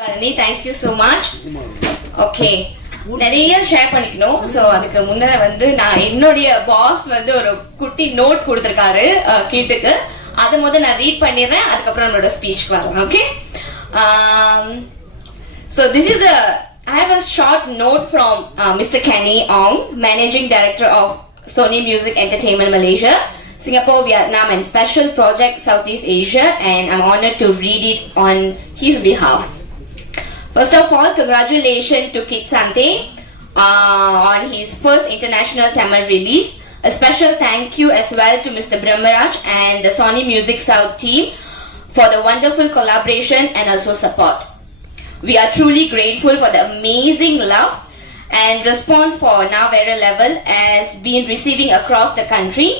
Bharani, thank you so much. Okay, நிறைய ஷேர் பண்ணிக்கணும். ஸோ அதுக்கு முன்ன நான் என்னுடைய பாஸ் ஒரு குட்டி நோட் கொடுத்துருக்காரு கீட்டுக்கு. அதை நான் ரீட் பண்ணிடுறேன், அதுக்கப்புறம் என்னோட ஸ்பீச்சுக்கு வரேன். Okay, so this is I have a short note from Mr. Kenny Ong, Managing Director of Sony Music Entertainment Malaysia, Singapore, Vietnam and Special Project Southeast Asia, and I'm honored to read it on his behalf. First of all, congratulations to Kit Sante on his first international Tamil release. A special thank you as well to Mr. Brahmaraj and the Sony Music South team for the wonderful collaboration and also support. We are truly grateful for the amazing love and response for Now Vera Level as been receiving across the country.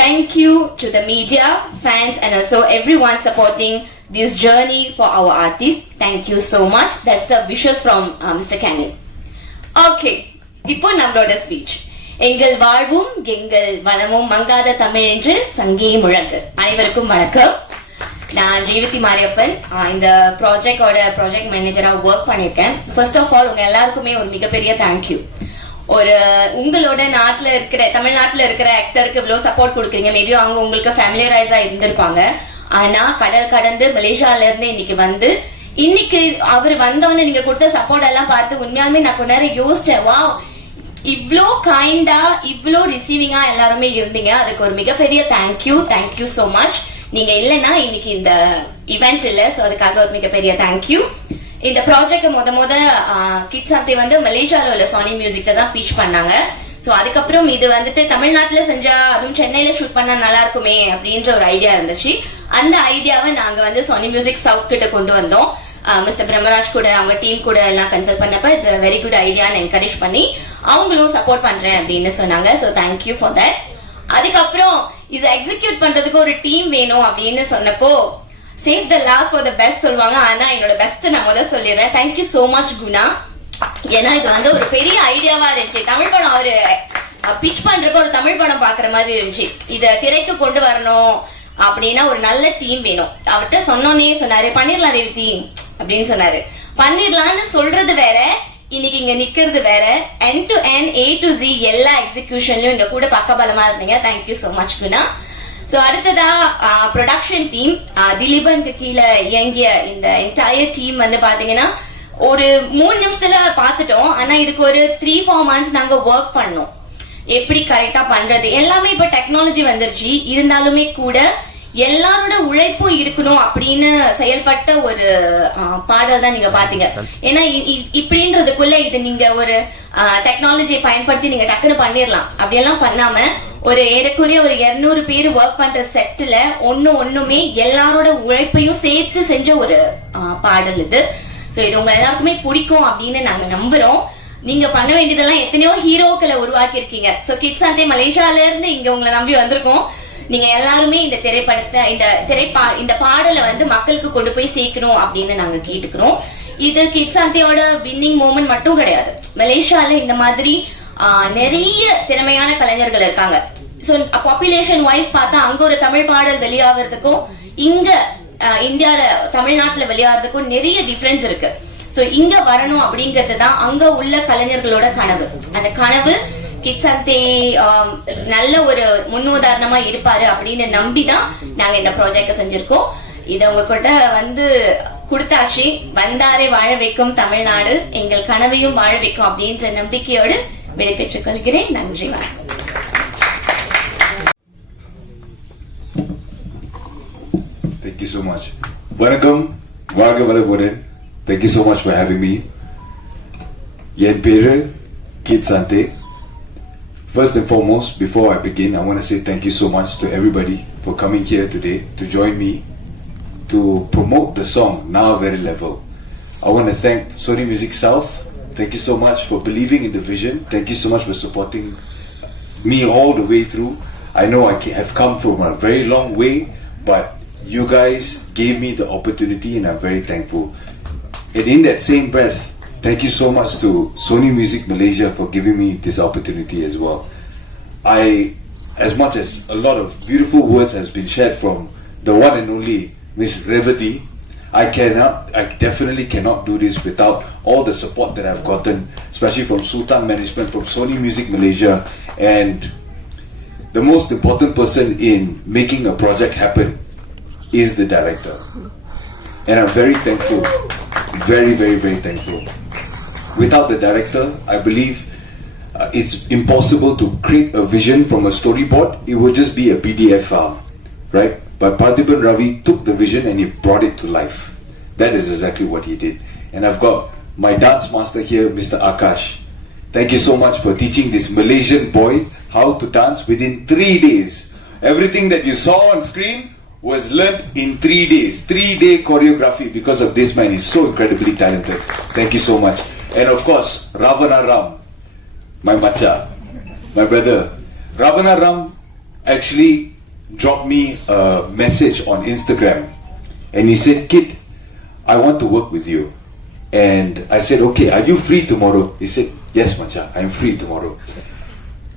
Thank you to the media, fans and also everyone supporting this journey for our artists. Thank you so much. That's the wishes from Mr. Kenny. Okay, இப்போ நம்மளோட ஸ்பீச். எங்கள் வாழ்வும் எங்கள் வளமும் மங்காத தமிழ் என்று சங்கே முழங்கு. அனைவருக்கும் வணக்கம். நான் ரேவதி மாரியப்பன், இந்த ப்ராஜெக்ட் மேனேஜரா ஒர்க் பண்ணிருக்கேன். ஃபர்ஸ்ட் ஆஃப் ஆல் உங்க எல்லாருக்குமே ஒரு மிகப்பெரிய தேங்க்யூ. உங்களோட தமிழ்நாட்டுல இருக்கிற ஆக்டருக்கு இவ்வளவு சப்போர்ட் கொடுக்குறீங்க. மேபி அவங்க உங்களுக்கு ஃபேமிலியரைஸா இருந்திருப்பாங்க. ஆனா கடல் கடந்து மலேசியால இருந்து இன்னைக்கு அவர் வந்தவொன்னு நீங்க கொடுத்த சப்போர்ட் எல்லாம் பார்த்து உண்மையாலுமே நான் கொஞ்ச நேரம் யோசிச்சேன். வா, இவ்ளோ கைண்டா இவ்ளோ ரிசீவிங்கா எல்லாருமே இருந்தீங்க. அதுக்கு ஒரு மிகப்பெரிய தேங்க்யூ சோ மச். நீங்க இல்லைன்னா இன்னைக்கு இந்த இவெண்ட் இல்ல. சோ அதுக்காக ஒரு மிகப்பெரிய தேங்க்யூ. இந்த ப்ராஜெக்ட் கிட்ஸ் சந்தை மலேசியால உள்ள சோனி மியூசிக்ல தான் பீச் பண்ணாங்க. சோ அதுக்கப்புறம் இது தமிழ்நாட்டுல செஞ்சா, அதுவும் சென்னையில ஷூட் பண்ணா நல்லா இருக்குமே அப்படின்ற ஒரு ஐடியா இருந்துச்சு. அந்த ஐடியாவை நாங்க சோனி மியூசிக் சவுத் கிட்ட கொண்டு வந்தோம். மிஸ்டர் பிரம்மராஜ் கூட அவங்க டீம் கூட எல்லாம் கன்சல்ட் பண்ணப்ப இட்ஸ் வெரி குட் ஐடியான்னு என்கரேஜ் பண்ணி அவங்களும் சப்போர்ட் பண்றேன் அப்படின்னு சொன்னாங்க. So thank you for that. அதுக்கப்புறம் இதை எக்ஸிக்யூட் பண்றதுக்கு ஒரு டீம் வேணும் அப்படின்னு சொன்னப்போ save the last for the best சொல்லுவாங்க. ஆனா என்னோட பெஸ்ட் நான் முதல்ல சொல்லிடுறேன். Thank you so much Guna. ஏன்னா இது ஒரு பெரிய ஐடியாவா இருந்துச்சு. தமிழ் படம் அவரு பிச் பண்றப்ப ஒரு தமிழ் படம் பாக்குற மாதிரி இருந்துச்சு. இத திரைக்கு கொண்டு வரணும் அப்படின்னா ஒரு நல்ல டீம் வேணும். அவர்கிட்ட சொன்னோன்னே சொன்னாரு, பண்ணிடலாம் ரேவதி அப்படின்னு சொன்னாரு. பண்ணிடலாம்னு சொல்றது வேற, இன்னைக்கு இங்க நிக்கிறது வேற. End to end, A to Z எல்லா எக்ஸிகியூஷன்லயும் இங்க கூட பக்கபலமா இருந்தீங்க. Thank you so much Guna. So அடுத்ததா ப்ரொடக்ஷன் டீம், திலீபனுக்கு கீழே இயங்கிய இந்த என்டையர் டீம் பாத்தீங்கன்னா ஒரு 3 நிமிஷத்துல பாத்துட்டோம். ஆனா இதுக்கு ஒரு 3-4 months நாங்க ஒர்க் பண்ணோம். எப்படி கரெக்டா பண்றது எல்லாமே. இப்ப டெக்னாலஜி வந்துருச்சு, இருந்தாலுமே கூட எல்லாரோட உழைப்பும் இருக்கணும் அப்படின்னு செயல்பட்ட ஒரு பாடல் தான் நீங்க பாத்தீங்க. ஏன்னா இப்படின்றதுக்குள்ள இது நீங்க ஒரு டெக்னாலஜியை பயன்படுத்தி நீங்க டக்குனு பண்ணிடலாம். அப்படியெல்லாம் பண்ணாம ஒரு ஏறக்குறைய ஒரு 200 பேர் ஒர்க் பண்ற செட்ல ஒண்ணுமே எல்லாரோட உழைப்பையும் சேர்த்து செஞ்ச ஒரு பாடல் இது. சோ இது உங்க எல்லாருக்குமே பிடிக்கும் அப்படின்னு நாங்க நம்புறோம். நீங்க பண்ண வேண்டியதெல்லாம் எத்தனையோ ஹீரோக்களை உருவாக்கி இருக்கீங்க. சோ கிட்ஸ் சந்தை மலேசியால இருந்து இங்க உங்களை நம்பி வந்திருக்கோம். நீங்க எல்லாருமே இந்த திரைப்படத்தை இந்த பாடலை மக்களுக்கு கொண்டு போய் சேர்க்கணும் அப்படின்னு நாங்க கேட்டுக்கிறோம். இது கிட்ஸ் சந்தையோட வின்னிங் மூமெண்ட் மட்டும் கிடையாது. மலேசியால இந்த மாதிரி நிறைய திறமையான கலைஞர்கள் இருக்காங்க. சோ பாப்புலேஷன் வைஸ் பார்த்தா அங்க ஒரு தமிழ் பாடல் வெளியாகிறதுக்கும் இங்க இந்தியால தமிழ்நாட்டுல வெளியாகிறதுக்கும் நிறைய டிஃபரன்ஸ் இருக்கு. சோ இங்க வரணும் அப்படிங்கிறது தான் அங்க உள்ள கலைஞர்களோட கனவு. அந்த கனவு கிட்ஸ் சந்தை நல்ல ஒரு முன்னுதாரணமா இருப்பாரு அப்படின்னு நம்பிதான் நாங்க இந்த ப்ராஜெக்ட் செஞ்சிருக்கோம். இத உங்ககிட்ட கொடுத்தாச்சு. வந்தாரே வாழ வைக்கும் தமிழ்நாடு, எங்கள் கனவையும் வாழ வைக்கும் அப்படின்ற நம்பிக்கையோடு விடைபெற்றுக் கொள்கிறேன். நன்றி, வணக்கம். Thank you so much. வணக்கம், வாழ்க வளமுடன். Thank you so much for having me. என் பேரு கிட் சந்தே. First and foremost, before I begin, I want to say thank you so much to everybody for coming here today to join me to promote the song Now Vera Level. I want to thank Sony Music South. Thank you so much for believing in the vision. Thank you so much for supporting me all the way through. I know I have come from a very long way, but you guys gave me the opportunity and I'm very thankful. And in that same breath, thank you so much to Sony Music Malaysia for giving me this opportunity as well. As much as a lot of beautiful words has been shared from the one and only Miss Revati, I definitely cannot do this without all the support that I've gotten, especially from Sultan Management, from Sony Music Malaysia, and the most important person in making a project happen is the director. And I'm very thankful, very, very, very thankful. Without the director, I believe it's impossible to create a vision from a storyboard. It would just be a PDF file, right? But Parthiban Ravi took the vision and he brought it to life. That is exactly what he did. And I've got my dance master here, Mr. Akash. Thank you so much for teaching this Malaysian boy how to dance within 3 days. Everything that you saw on screen was learnt in 3 days. 3-day choreography because of this man. He's so incredibly talented. Thank you so much. And of course, Ravana Ram, my macha, my brother. Ravana Ram actually dropped me a message on Instagram and he said, "Kid, I want to work with you." And I said, "Okay, are you free tomorrow?" He said, "Yes, macha, I'm free tomorrow."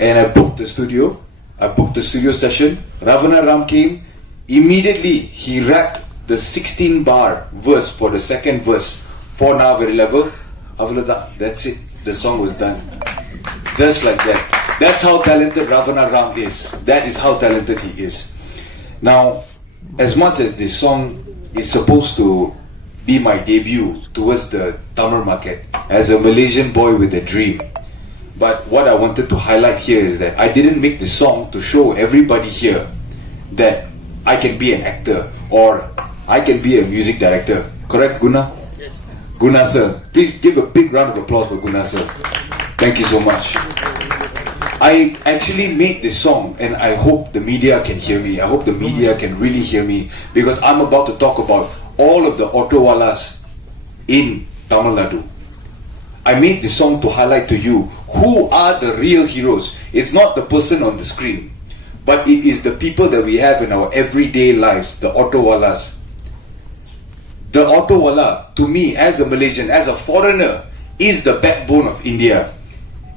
And I booked the studio. I booked the studio session. Ravana Ram came. Immediately, he rapped the 16-bar verse for the second verse for Na Very Level. That's it. The song was done. Just like that. That's how talented Ravana Ram is. That is how talented he is. Now, as much as this song is supposed to be my debut towards the Tamil market as a Malaysian boy with a dream, but what I wanted to highlight here is that I didn't make this song to show everybody here that I can be an actor or I can be a music director. Correct, Guna? Yes. Guna sir, please give a big round of applause for Guna sir. Thank you so much. I actually made this song and I hope the media can hear me. I hope the media can really hear me, because I'm about to talk about all of the autowalas in Tamil Nadu. I made this song to highlight to you who are the real heroes. It's not the person on the screen, but it is the people that we have in our everyday lives, the autowalas. The autowala, to me, as a Malaysian, as a foreigner, is the backbone of India.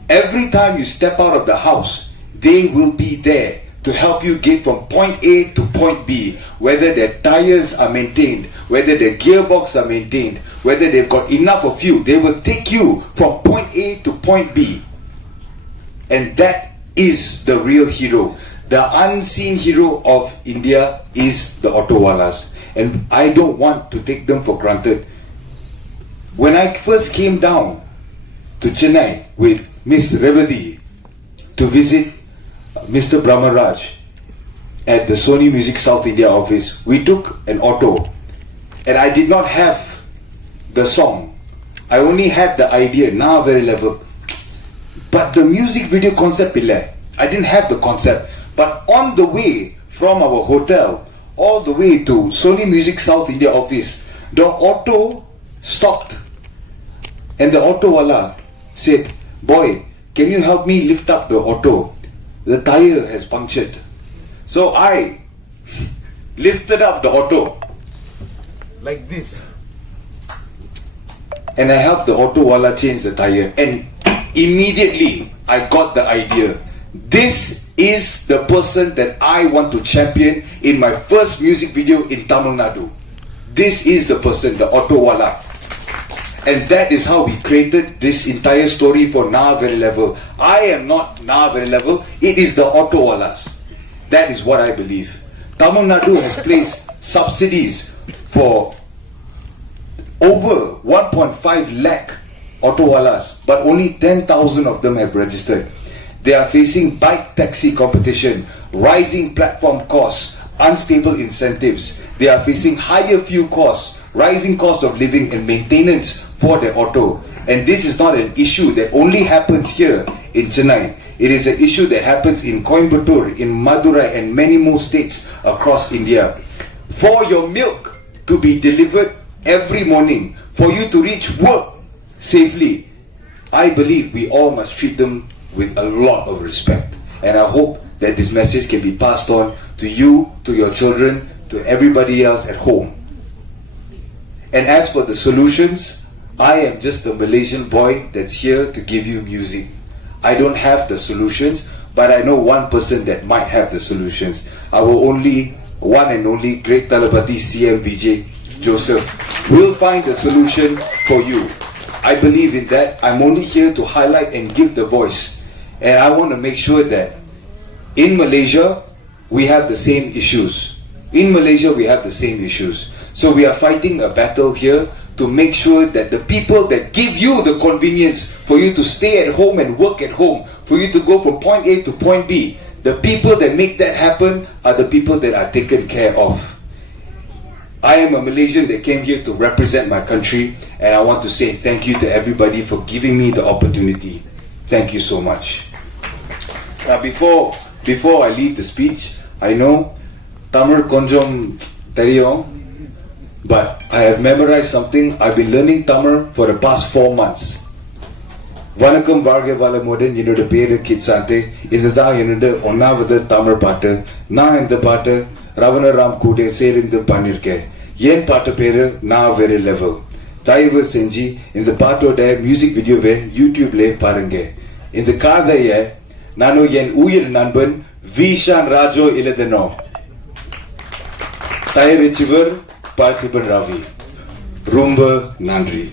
Every time you step out of the house, they will be there to help you get from point A to point B, whether their tires are maintained, whether their gearbox are maintained, whether they've got enough of you. They will take you from point A to point B. And that is the real hero. The unseen hero of India is the autowalas. And I don't want to take them for granted. When I first came down to Chennai with Miss Revati to visit Mr. Brahmaraj at the Sony Music South India office, we took an auto and I did not have the song. I only had the idea, Na Very Level. But the music video concept, I didn't have the concept. But on the way from our hotel all the way to Sony Music South India office, the auto stopped and the autowala said, "Boy, can you help me lift up the auto? The tire has punctured." So I lifted up the auto like this and I helped the autowala change the tire, and immediately I got the idea. This is the person that I want to champion in my first music video in Tamil Nadu. This is the person, the autowala. And that is how we created this entire story for Na Very Level. I am not Na Very Level, it is the autowalas. That is what I believe. Tamil Nadu has placed subsidies for over 1.5 lakh autowalas, but only 10,000 of them have registered. They are facing bike taxi competition, rising platform costs, unstable incentives. They are facing higher fuel costs, rising cost of living and maintenance for their auto. And this is not an issue that only happens here in Chennai. It is an issue that happens in Coimbatore, in Madurai and many more states across India. For your milk to be delivered every morning, for you to reach work safely, I believe we all must treat them with a lot of respect. And I hope that this message can be passed on to you, to your children, to everybody else at home. And as for the solutions, I am just a Malaysian boy that's here to give you music. I don't have the solutions, but I know one person that might have the solutions. Our one and only great Talabati CM Vijay. Joseph, will find a solution for you. I believe in that. I'm only here to highlight and give the voice. And I want to make sure that in Malaysia, we have the same issues. In Malaysia, we have the same issues. So we are fighting a battle here to make sure that the people that give you the convenience for you to stay at home and work at home, for you to go from point A to point B, the people that make that happen are the people that are taken care of. I am a Malaysian that came here to represent my country, and I want to say thank you to everybody for giving me the opportunity. Thank you so much. Now before I leave the speech, I know Tamil konjam theriyum, but I have memorized something. I've been learning Tamil for the past 4 months. Vanakkam Varga Valamudan, என்னோட பேரு கிட்சாந்தே. இதுதான் என்னோட ஒன்னாவது தமிழ் பாட்டு. நான் இந்த பாட்டு ரவணராம் கூட சேர்ந்து பண்ணிருக்கேன். என் பாட்டு பேரு நான் வேற லெவல். தயவு செஞ்சு இந்த பாட்டோட மியூசிக் வீடியோவை யூடியூப்ல பாருங்க. இந்த கதைய நானும் என் உயிர் நண்பன் விஷான் ராஜோ எழுதணும். தயாரிச்சவர் பார்த்திபன் ராவி. ரொம்ப நன்றி.